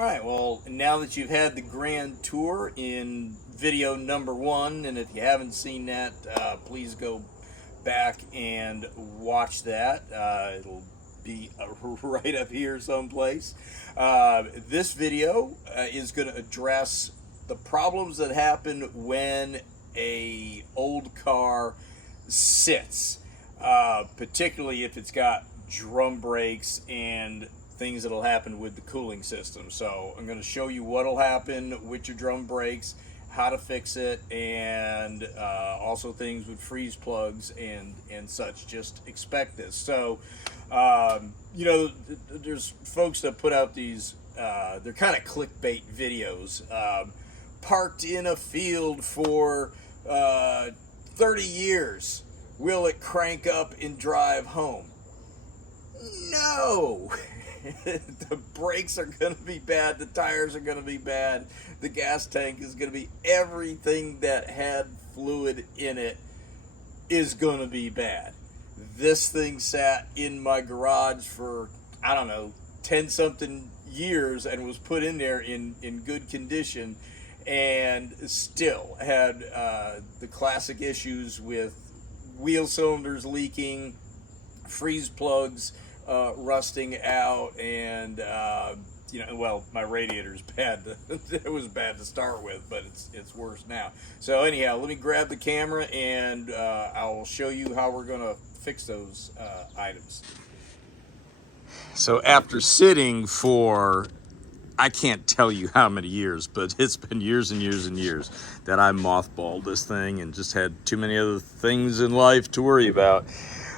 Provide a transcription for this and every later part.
right, well, now that you've had the grand tour in video number one, and if you haven't seen that, please go back and watch that. It'll be right up here someplace. This video is going to address the problems that happen when a old car sits, particularly if it's got drum brakes and things that'll happen with the cooling system. So I'm going to show you what'll happen with your drum brakes, how to fix it, and also things with freeze plugs and such. Just expect this. So there's folks that put out these they're kind of clickbait videos. Parked in a field for 30 years, will it crank up and drive home? No. The brakes are going to be bad, the tires are going to be bad, the gas tank is going to be, everything that had fluid in it is going to be bad. This thing sat in my garage for, I don't know, 10 something years and was put in there in good condition, and still had the classic issues with wheel cylinders leaking, freeze plugs rusting out, and well, my radiator's bad. It was bad to start with, but it's worse now. So anyhow, let me grab the camera and I'll show you how we're gonna fix those items. So after sitting for, I can't tell you how many years, but it's been years and years and years that I mothballed this thing and just had too many other things in life to worry about.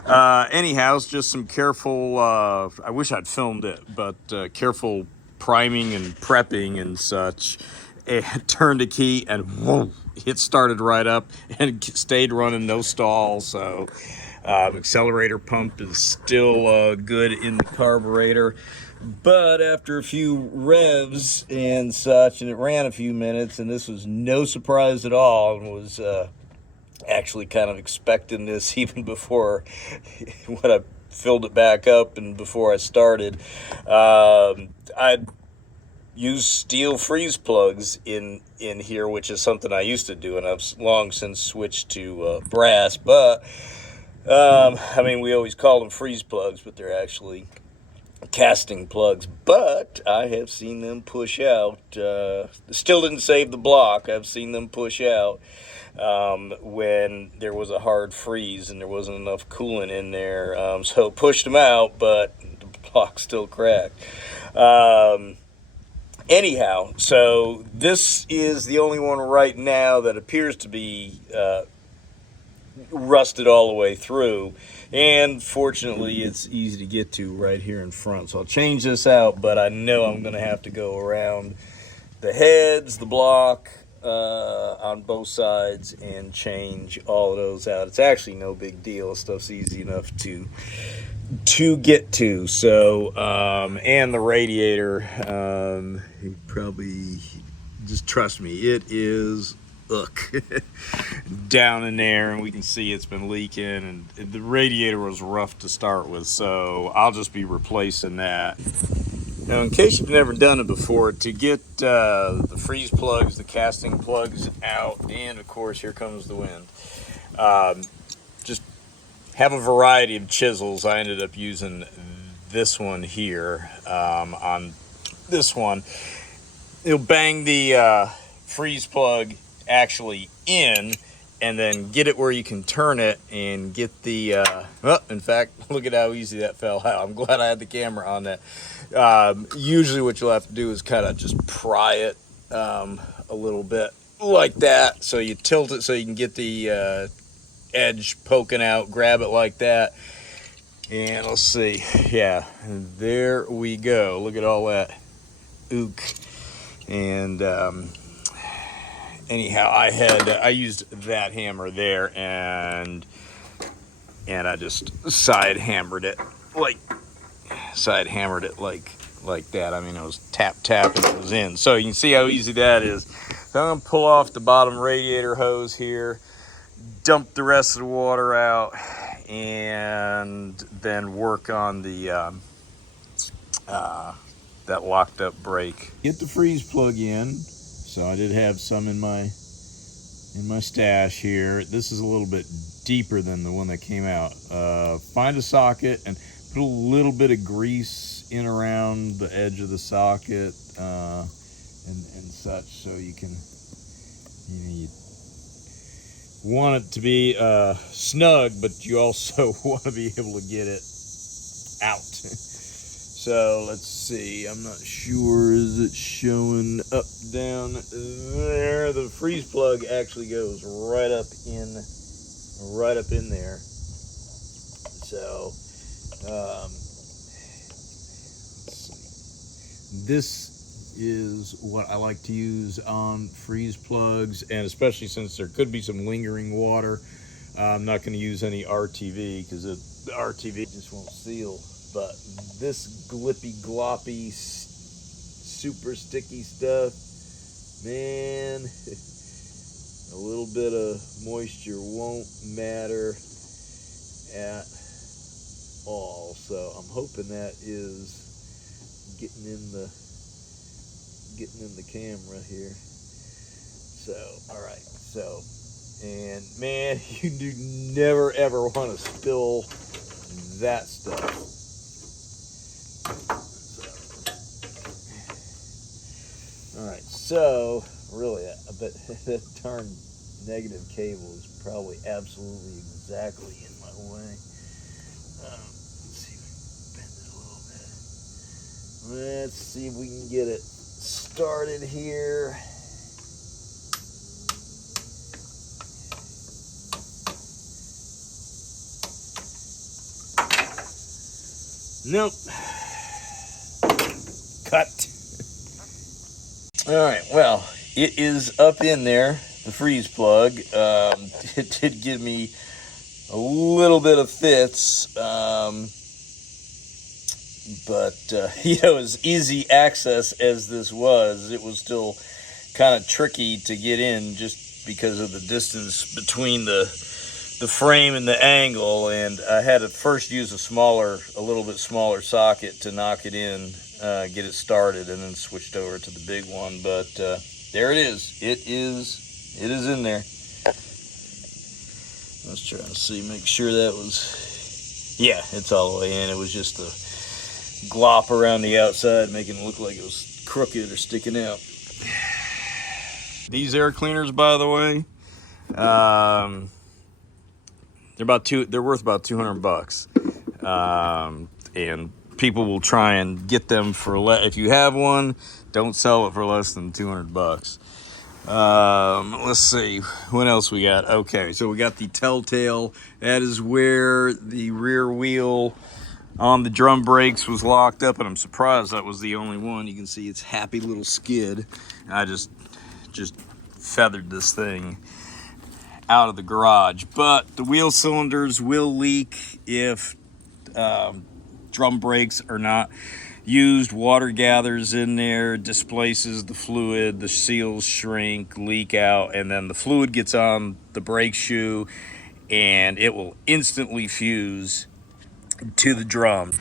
Anyhow, it's just some careful, I wish I'd filmed it, but careful priming and prepping and such. And turned a key and whoa, it started right up and stayed running, no stall. So accelerator pump is still good in the carburetor. But after a few revs and such, and it ran a few minutes, and this was no surprise at all, and was actually kind of expecting this even before when I filled it back up and before I started. I'd use steel freeze plugs in here, which is something I used to do, and I've long since switched to brass. But I mean, we always call them freeze plugs, but they're actually casting plugs. But I have seen them push out. Still didn't save the block. I've seen them push out when there was a hard freeze and there wasn't enough coolant in there. So pushed them out, but the block still cracked. Anyhow, so this is the only one right now that appears to be rusted all the way through, and fortunately it's easy to get to right here in front. So I'll change this out, but I know I'm going to have to go around the heads, the block on both sides, and change all of those out. It's actually no big deal. Stuff's easy enough to get to. So and the radiator, you probably just trust me, it is down in there, and we can see it's been leaking, and the radiator was rough to start with, so I'll just be replacing that. Now, in case you've never done it before, to get the freeze plugs, the casting plugs out, and of course here comes the wind, just have a variety of chisels. I ended up using this one here. On this one, it'll bang the freeze plug actually in, and then get it where you can turn it and get the in fact, look at how easy that fell out. I'm glad I had the camera on that. Usually what you'll have to do is kind of just pry it a little bit like that, so you tilt it so you can get the edge poking out, grab it like that, and let's see, yeah, and there we go. Look at all that ook. And anyhow, I used that hammer there, and I just side hammered it like that. I mean, it was tap and it was in. So you can see how easy that is. So I'm gonna pull off the bottom radiator hose here, dump the rest of the water out, and then work on the that locked up brake. Get the freeze plug in. So I did have some in my stash here. This is a little bit deeper than the one that came out. Find a socket and put a little bit of grease in around the edge of the socket and such, so you can, you want it to be snug, but you also want to be able to get it out. So let's see, I'm not sure, is it showing up down there? The freeze plug actually goes right up in there. So let's see. This is what I like to use on freeze plugs, and especially since there could be some lingering water, I'm not going to use any RTV because the RTV just won't seal. But this glippy gloppy super sticky stuff, man, a little bit of moisture won't matter at all. So I'm hoping that is getting in the camera here. So all right, so, and man, you do never ever want to spill that stuff. All right, so really, I bet that darn negative cable is probably absolutely exactly in my way. Let's see if we can bend it a little bit. Let's see if we can get it started here. Nope. Cut. All right, well, it is up in there, the freeze plug. It did give me a little bit of fits, but as easy access as this was, it was still kind of tricky to get in just because of the distance between the frame and the angle, and I had to first use a little bit smaller socket to knock it in, get it started, and then switched over to the big one. But there it is. It is in there. Let's try to see, make sure that was, yeah, it's all the way in. It was just a glop around the outside, making it look like it was crooked or sticking out. These air cleaners, by the way, they're worth about $200, and people will try and get them for if you have one, don't sell it for less than $200. Let's see what else we got. Okay, so we got the Telltale. That is where the rear wheel on the drum brakes was locked up, and I'm surprised that was the only one. You can see its happy little skid. I just feathered this thing out of the garage, but the wheel cylinders will leak if drum brakes are not used. Water gathers in there, displaces the fluid, the seals shrink, leak out, and then the fluid gets on the brake shoe and it will instantly fuse to the drum.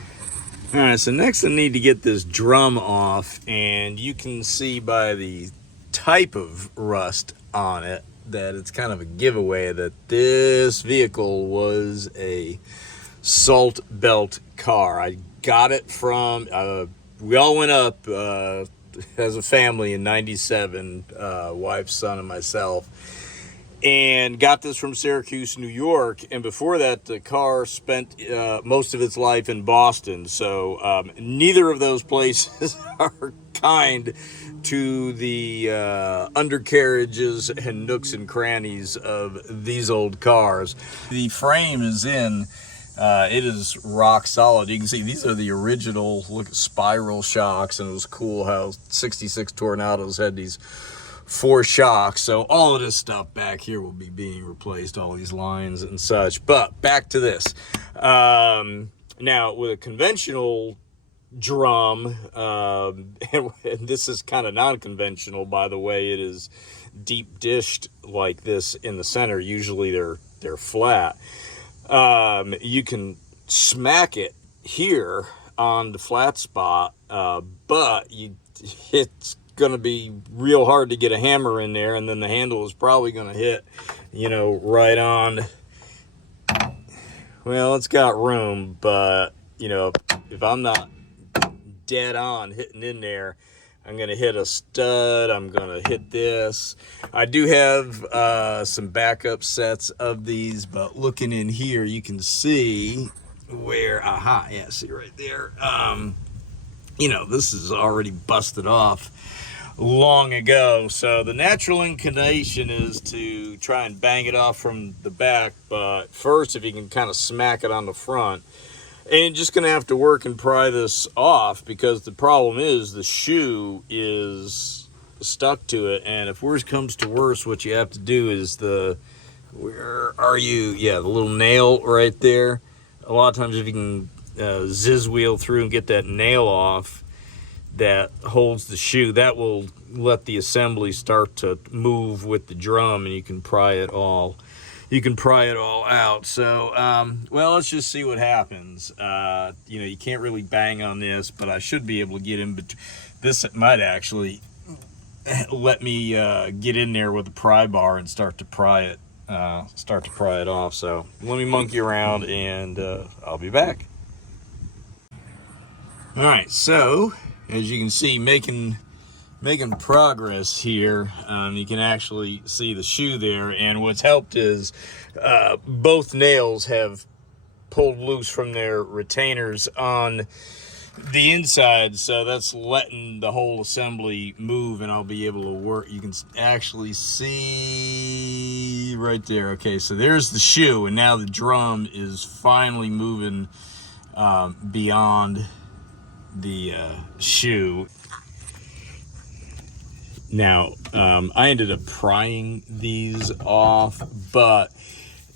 All right, so next I need to get this drum off, and you can see by the type of rust on it that it's kind of a giveaway that this vehicle was a salt belt car. I got it from, we all went up as a family in '97, wife, son, and myself, and got this from Syracuse, New York. And before that, the car spent most of its life in Boston. So neither of those places are kind to the undercarriages and nooks and crannies of these old cars. The frame is in, it is rock solid. You can see these are the original spiral shocks, and it was cool how 66 Tornados had these 4 shocks. So all of this stuff back here will be being replaced, all these lines and such. But back to this. Now with a conventional drum, and this is kind of non-conventional, by the way. It is deep dished like this in the center. Usually they're flat. You can smack it here on the flat spot, but it's going to be real hard to get a hammer in there, and then the handle is probably going to hit, right on. Well, it's got room, but if I'm not dead on hitting in there, I'm going to hit a stud. I'm going to hit this. I do have some backup sets of these, but looking in here, you can see where, see right there. This is already busted off long ago. So the natural inclination is to try and bang it off from the back, but first, if you can kind of smack it on the front. And you're just going to have to work and pry this off, because the problem is the shoe is stuck to it. And if worse comes to worse, what you have to do is where are you? Yeah, the little nail right there. A lot of times if you can ziz wheel through and get that nail off that holds the shoe, that will let the assembly start to move with the drum, and you can pry it all out. So, well, let's just see what happens. You can't really bang on this, but I should be able to get in. But this might actually let me get in there with a pry bar and start to pry it off. So let me monkey around, and I'll be back. All right. So as you can see, making progress here. You can actually see the shoe there, and what's helped is both nails have pulled loose from their retainers on the inside, so that's letting the whole assembly move, and I'll be able to work. You can actually see right there. Okay, so there's the shoe, and now the drum is finally moving beyond the shoe. Now, I ended up prying these off, but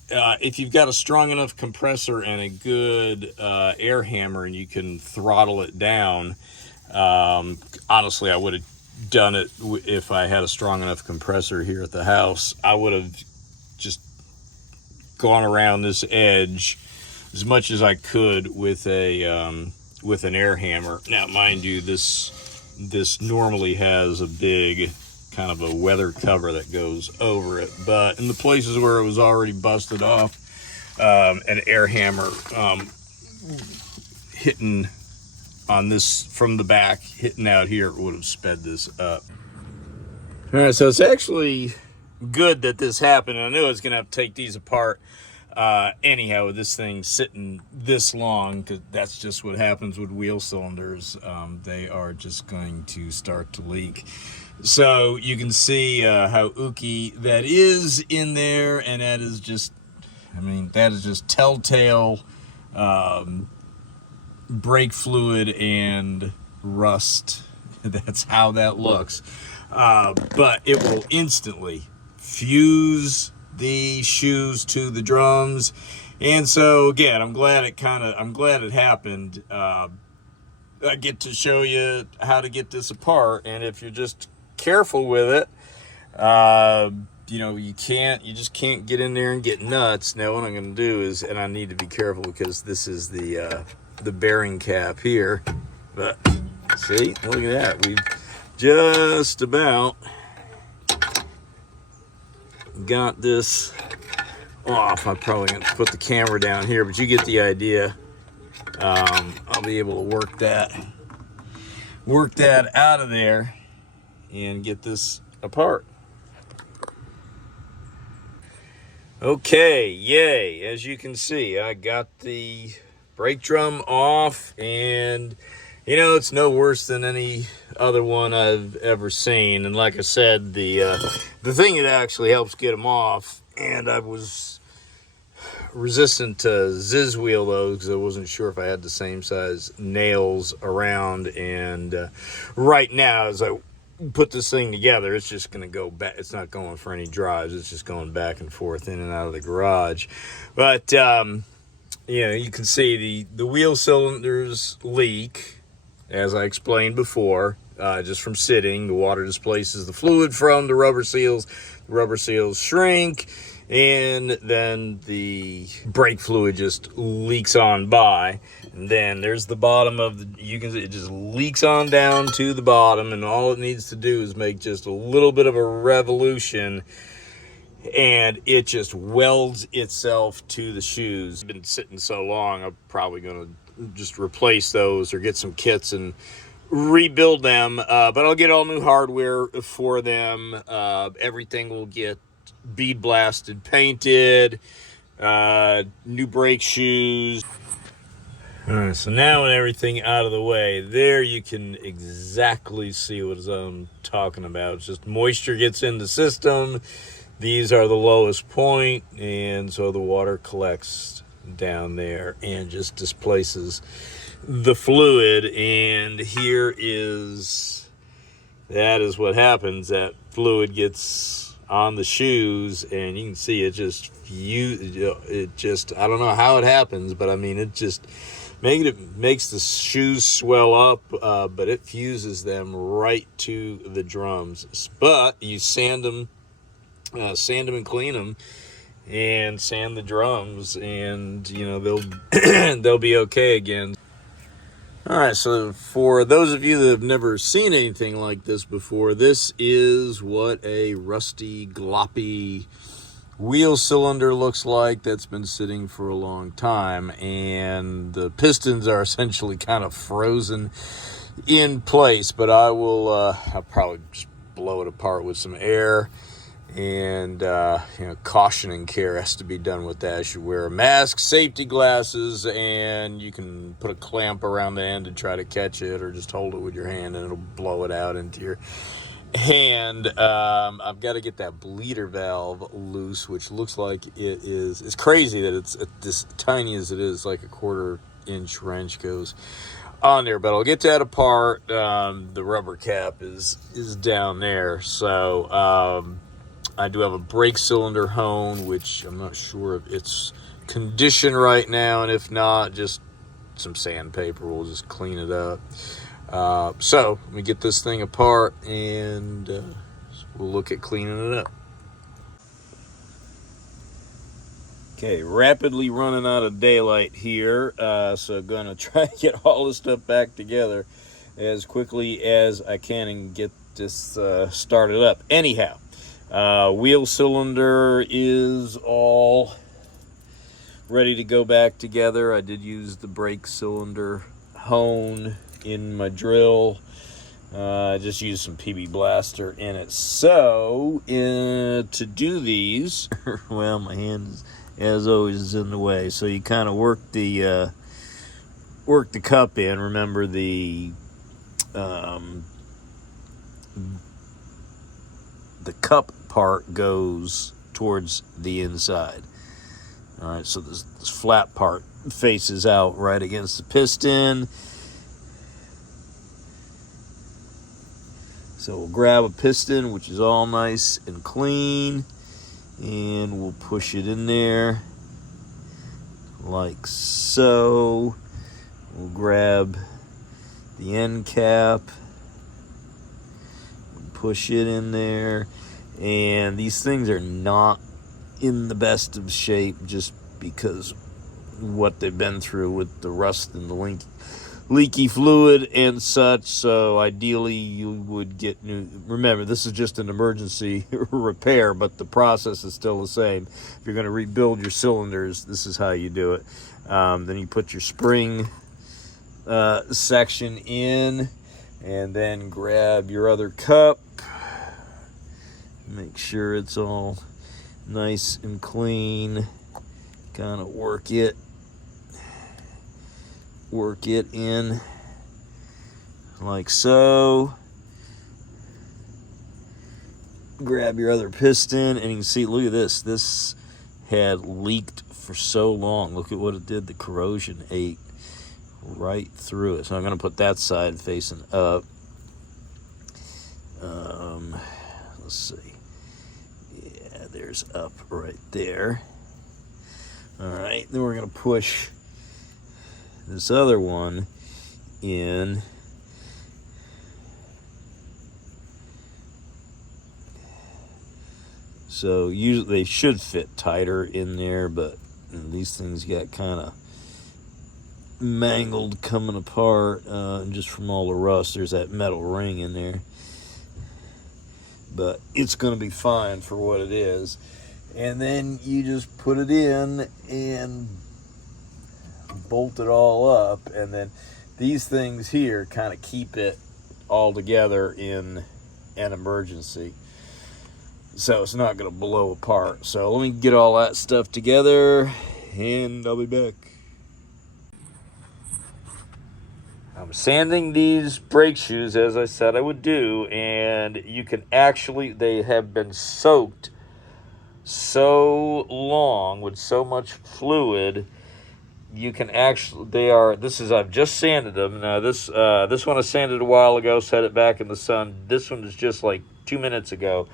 if you've got a strong enough compressor and a good air hammer, and you can throttle it down, honestly, I would have done it if I had a strong enough compressor here at the house. I would have just gone around this edge as much as I could with an air hammer. Now, mind you, this normally has a big kind of a weather cover that goes over it, but in the places where it was already busted off, an air hammer hitting on this from the back, hitting out here, would have sped this up. All right, so it's actually good that this happened. I knew I was gonna have to take these apart anyhow, with this thing sitting this long, because that's just what happens with wheel cylinders. They are just going to start to leak. So you can see how ooky that is in there, and that is just telltale brake fluid and rust. That's how that looks. But it will instantly fuse the shoes to the drums, and so again, I'm glad it happened. I get to show you how to get this apart, and if you're just careful with it, you just can't get in there and get nuts. Now what I'm going to do is, and I need to be careful because this is the bearing cap here, but see, look at that, we've just about got this off. I'm probably going to put the camera down here, but you get the idea. I'll be able to work that out of there and get this apart. Okay, yay. As you can see, I got the brake drum off, and it's no worse than any other one I've ever seen. And like I said, the thing that actually helps get them off, and I was resistant to ziz wheel those because I wasn't sure if I had the same size nails around. And right now, as I put this thing together, it's just going to go back. It's not going for any drives. It's just going back and forth in and out of the garage. But you can see the wheel cylinders leak, as I explained before, just from sitting. The water displaces the fluid from the rubber seals. The rubber seals shrink, and then the brake fluid just leaks on by. And then there's the bottom of the, you can see it just leaks on down to the bottom, and all it needs to do is make just a little bit of a revolution, and it just welds itself to the shoes. It's been sitting so long, I'm probably gonna just replace those or get some kits and rebuild them, but I'll get all new hardware for them. Everything will get bead blasted, painted, new brake shoes. All right, so now with everything out of the way, there you can exactly see what I'm talking about. It's just moisture gets in the system. These are the lowest point, and so the water collects down there and just displaces the fluid. And that is what happens. That fluid gets on the shoes, and you can see it just I don't know how it happens, but I mean, it just makes the shoes swell up, but it fuses them right to the drums. But you sand them and clean them, and sand the drums, and they'll be okay again. All right, so for those of you that have never seen anything like this before, this is what a rusty, gloppy wheel cylinder looks like that's been sitting for a long time, and the pistons are essentially kind of frozen in place. But I'll probably just blow it apart with some air, and caution and care has to be done with that. You should wear a mask, safety glasses, and you can put a clamp around the end and try to catch it, or just hold it with your hand and it'll blow it out into your hand. I've got to get that bleeder valve loose, which looks like it's crazy that it's this tiny as it is, like a 1/4 inch wrench goes on there, but I'll get that apart. The rubber cap is down there. So I do have a brake cylinder hone, which I'm not sure if it's condition right now, and if not, just some sandpaper will just clean it up. So let me get this thing apart, and we'll look at cleaning it up. Okay, rapidly running out of daylight here, so gonna try to get all this stuff back together as quickly as I can and get this started up. Anyhow, wheel cylinder is all ready to go back together. I did use the brake cylinder hone in my drill. I just used some PB Blaster in it. So to do these, well, my hand as always is in the way. So you kind of work the cup in. Remember the cup part goes towards the inside. All right, so this flat part faces out right against the piston. So we'll grab a piston, which is all nice and clean, and we'll push it in there like so. We'll grab the end cap, push it in there, and these things are not in the best of shape just because what they've been through with the rust and the leaky fluid and such. So ideally you would get new. Remember, this is just an emergency repair, but the process is still the same. If you're going to rebuild your cylinders, this is how you do it. Then you put your spring section in, and then grab your other cup. Make sure it's all nice and clean. Kind of work it in like so. Grab your other piston, and you can see, look at this. This had leaked for so long. Look at what it did. The corrosion ate right through it. So I'm going to put that side facing up. Let's see. Yeah, there's up right there. All right, then we're going to push this other one in. So usually they should fit tighter in there, but these things got kind of mangled coming apart just from all the rust. There's that metal ring in there, but it's going to be fine for what it is. And then you just put it in and bolt it all up, and then these things here kind of keep it all together in an emergency, so it's not going to blow apart. So let me get all that stuff together and I'll be back. I'm sanding these brake shoes as I said I would do, and you can actually, they have been soaked so long with so much fluid, you can actually, I've just sanded them. Now this one I sanded a while ago, set it back in the sun. This one is just like 2 minutes ago.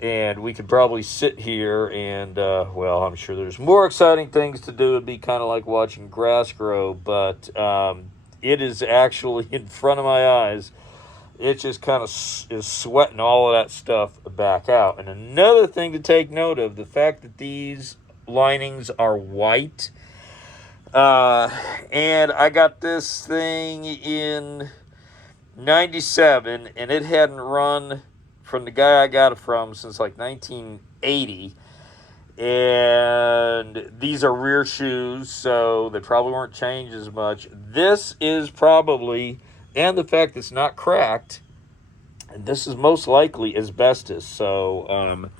And we could probably sit here and, well, I'm sure there's more exciting things to do. It'd be kind of like watching grass grow, but it is actually in front of my eyes. It just kind of is sweating all of that stuff back out. And another thing to take note of, the fact that these linings are white. And I got this thing in 97, and it hadn't run from the guy I got it from since like 1980. And these are rear shoes, so they probably weren't changed as much. This is probably, and the fact it's not cracked, and this is most likely asbestos. So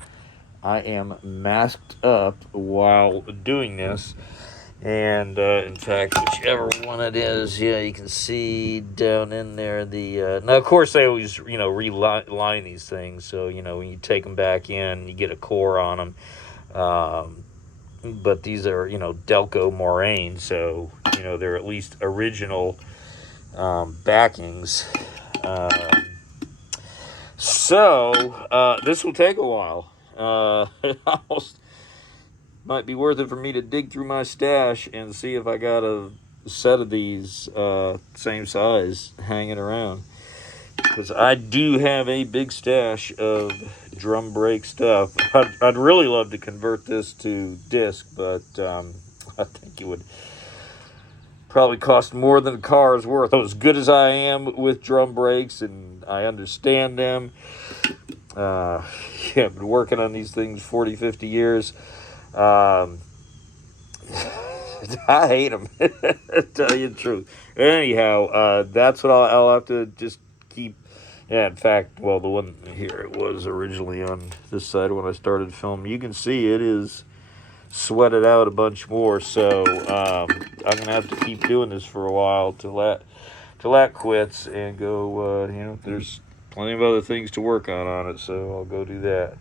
I am masked up while doing this. And in fact, whichever one it is, yeah, you can see down in there the now of course they always reline these things, so when you take them back in you get a core on them, but these are Delco Moraine, so they're at least original backings. So this will take a while. Almost might be worth it for me to dig through my stash and see if I got a set of these same size hanging around, because I do have a big stash of drum brake stuff. I'd really love to convert this to disc, but I think it would probably cost more than the car is worth. As good as I am with drum brakes and I understand them, yeah, I've been working on these things 40, 50 years. I hate them, to tell you the truth. Anyhow, that's what I'll have to just keep. Yeah, in fact, well, the one here, it was originally on this side when I started filming. You can see it is sweated out a bunch more, so I'm going to have to keep doing this for a while till that quits and go, there's plenty of other things to work on it, so I'll go do that.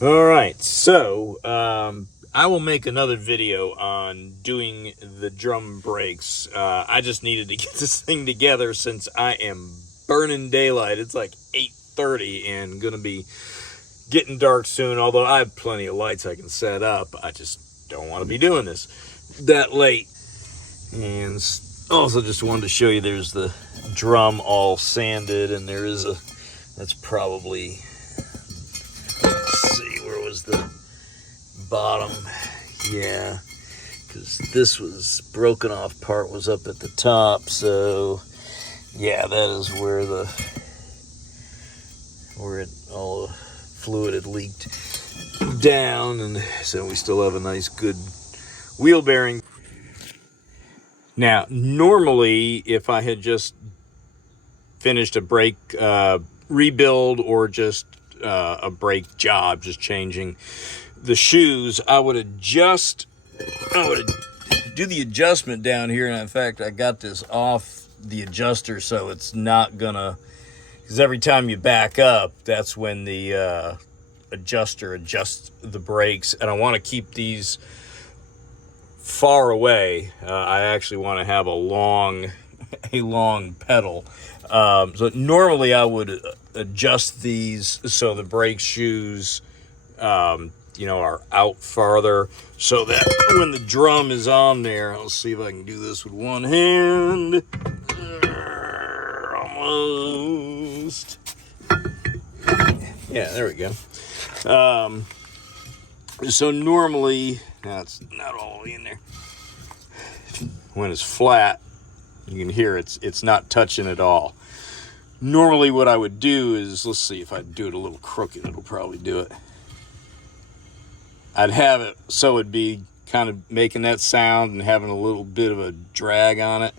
All right, so I will make another video on doing the drum brakes. I just needed to get this thing together since I am burning daylight. It's like 8:30 and gonna be getting dark soon, although I have plenty of lights I can set up. I just don't want to be doing this that late. And also just wanted to show you there's the drum all sanded, and there is that's probably, the bottom, yeah, because this was broken off part was up at the top, so yeah, that is where all the fluid had leaked down, and so we still have a nice good wheel bearing. Now normally if I had just finished a brake rebuild or just a brake job, just changing the shoes, I would do the adjustment down here. And in fact, I got this off the adjuster, so it's not gonna, because every time you back up, that's when the adjuster adjusts the brakes, and I want to keep these far away. I actually want to have a long pedal. So normally I would adjust these so the brake shoes, are out farther, so that when the drum is on there, I'll see if I can do this with one hand. Almost. Yeah, there we go. So normally, now it's not all the way in there. When it's flat, you can hear it's not touching at all. Normally what I would do is, let's see if I do it a little crooked, it'll probably do it. I'd have it so it'd be kind of making that sound and having a little bit of a drag on it.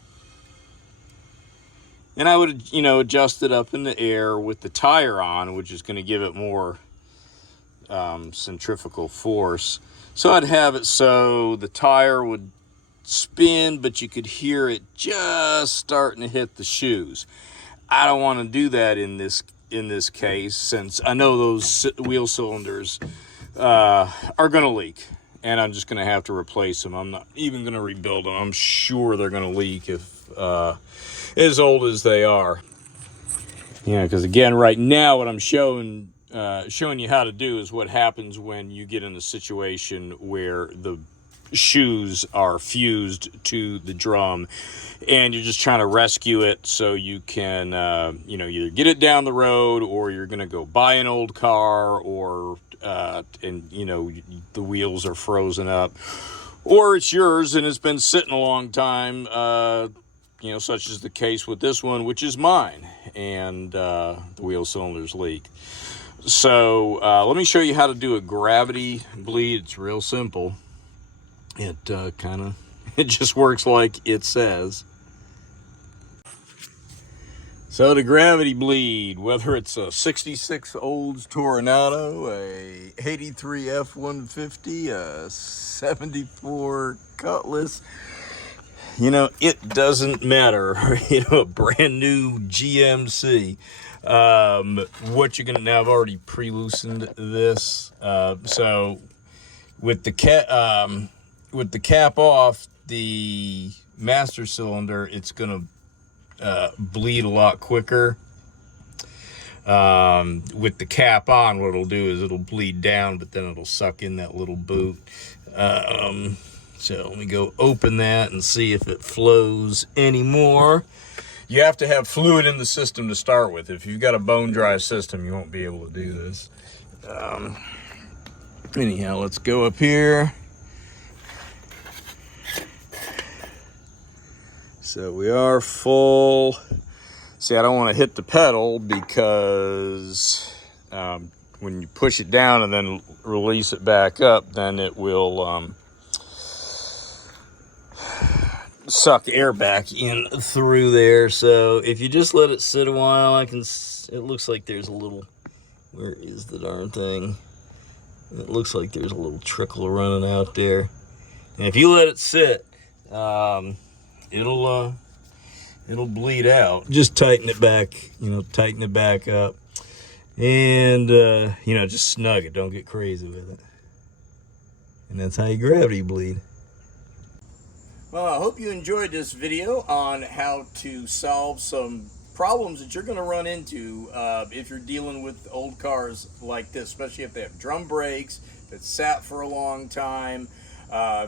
And I would, adjust it up in the air with the tire on, which is going to give it more centrifugal force. So I'd have it so the tire would spin, but you could hear it just starting to hit the shoes. I don't want to do that in this case, since I know those wheel cylinders are going to leak, and I'm just going to have to replace them. I'm not even going to rebuild them. I'm sure they're going to leak if as old as they are. Because again, right now what I'm showing you how to do is what happens when you get in a situation where the shoes are fused to the drum and you're just trying to rescue it so you can either get it down the road, or you're going to go buy an old car, or the wheels are frozen up, or it's yours and it's been sitting a long time, such as the case with this one, which is mine, and the wheel cylinders leak. So let me show you how to do a gravity bleed. It's real simple. It just works like it says. So the gravity bleed, whether it's a 66 Olds Toronado, a 83 F-150, a 74 Cutlass, it doesn't matter. A brand new GMC. What you're gonna, now I've already pre-loosened this. So with the cap off the master cylinder, it's gonna bleed a lot quicker. With the cap on, what it'll do is it'll bleed down, but then it'll suck in that little boot. So let me go open that and see if it flows anymore. You have to have fluid in the system to start with. If you've got a bone dry system, you won't be able to do this. Anyhow, let's go up here. So we are full. See, I don't want to hit the pedal because when you push it down and then release it back up, then it will suck air back in through there. So if you just let it sit a while, it looks like there's a little, where is the darn thing? It looks like there's a little trickle running out there. And if you let it sit, it'll bleed out. Just tighten it back, tighten it back up, and just snug it. Don't get crazy with it. And that's how you gravity bleed. Well, I hope you enjoyed this video on how to solve some problems that you're going to run into if you're dealing with old cars like this, especially if they have drum brakes that sat for a long time.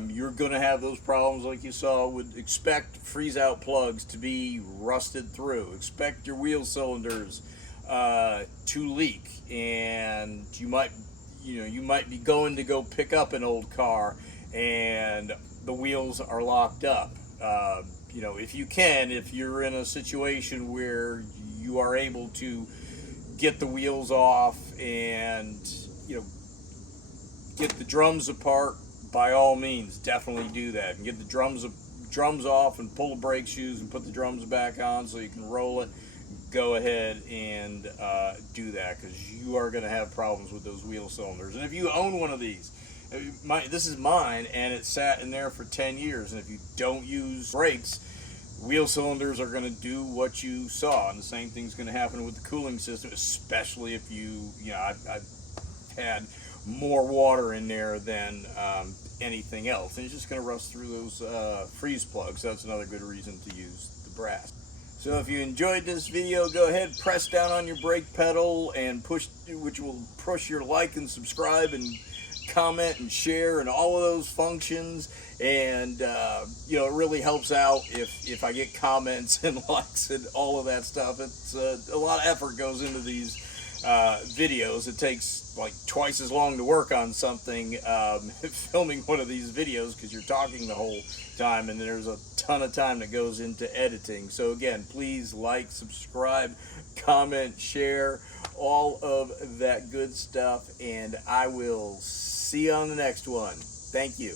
You're going to have those problems like you saw. Expect freeze-out plugs to be rusted through. Expect your wheel cylinders to leak, and you might be going to go pick up an old car and the wheels are locked up. If you're in a situation where you are able to get the wheels off and get the drums apart, by all means, definitely do that, and get the drums off and pull the brake shoes and put the drums back on so you can roll it. Go ahead and do that, because you are going to have problems with those wheel cylinders. And if you own one of these, this is mine, and it sat in there for 10 years, and if you don't use brakes, wheel cylinders are going to do what you saw, and the same thing's going to happen with the cooling system, especially if I've had more water in there than anything else, and it's just going to rust through those freeze plugs. That's another good reason to use the brass. So if you enjoyed this video, go ahead, press down on your brake pedal and which will push your like and subscribe and comment and share and all of those functions. And it really helps out if I get comments and likes and all of that stuff. It's a lot of effort goes into these videos. It takes like twice as long to work on something, filming one of these videos, because you're talking the whole time, and there's a ton of time that goes into editing. So again, please like, subscribe, comment, share, all of that good stuff, and I will see you on the next one. Thank you.